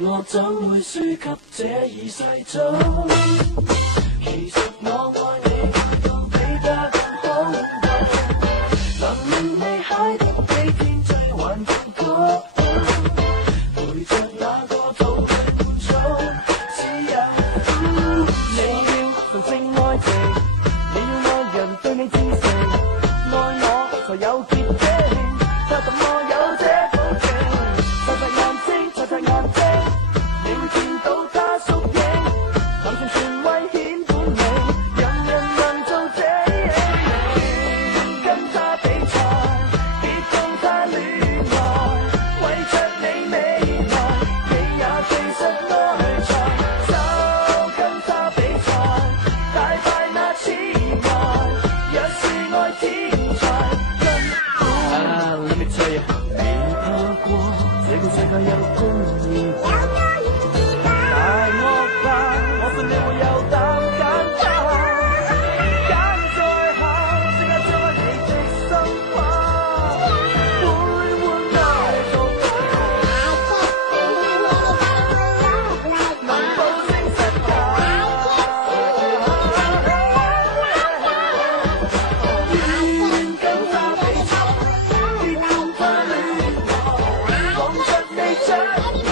我怎會輸給這已逝早？其實我愛你愛到比他更恐怖，能令你嗨得比天際還更高，陪着那個土地滿草，只有你要純正愛情，你要愛人對你至誠，愛我才有結晶，他怎麼有這保證？擦擦眼睛，擦擦眼睛。你會見到他縮影，談情全為顯本領，人人能做這樣，跟他比賽，別同他戀愛，為着你未來，你也其實愛才，就跟他比賽，大敗那痴愛，若是愛天才，Let me tell you， 別怕過，這個世界有公義。你會有膽揀他，揀在下，即刻將你的心話，會換來做能保證實假，願跟他比賽，別同他戀愛，望着你將來，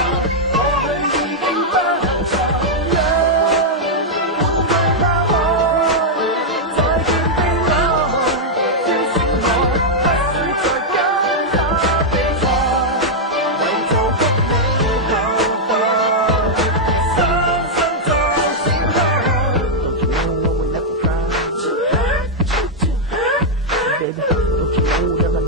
過去已經不在。Baby, don't you know that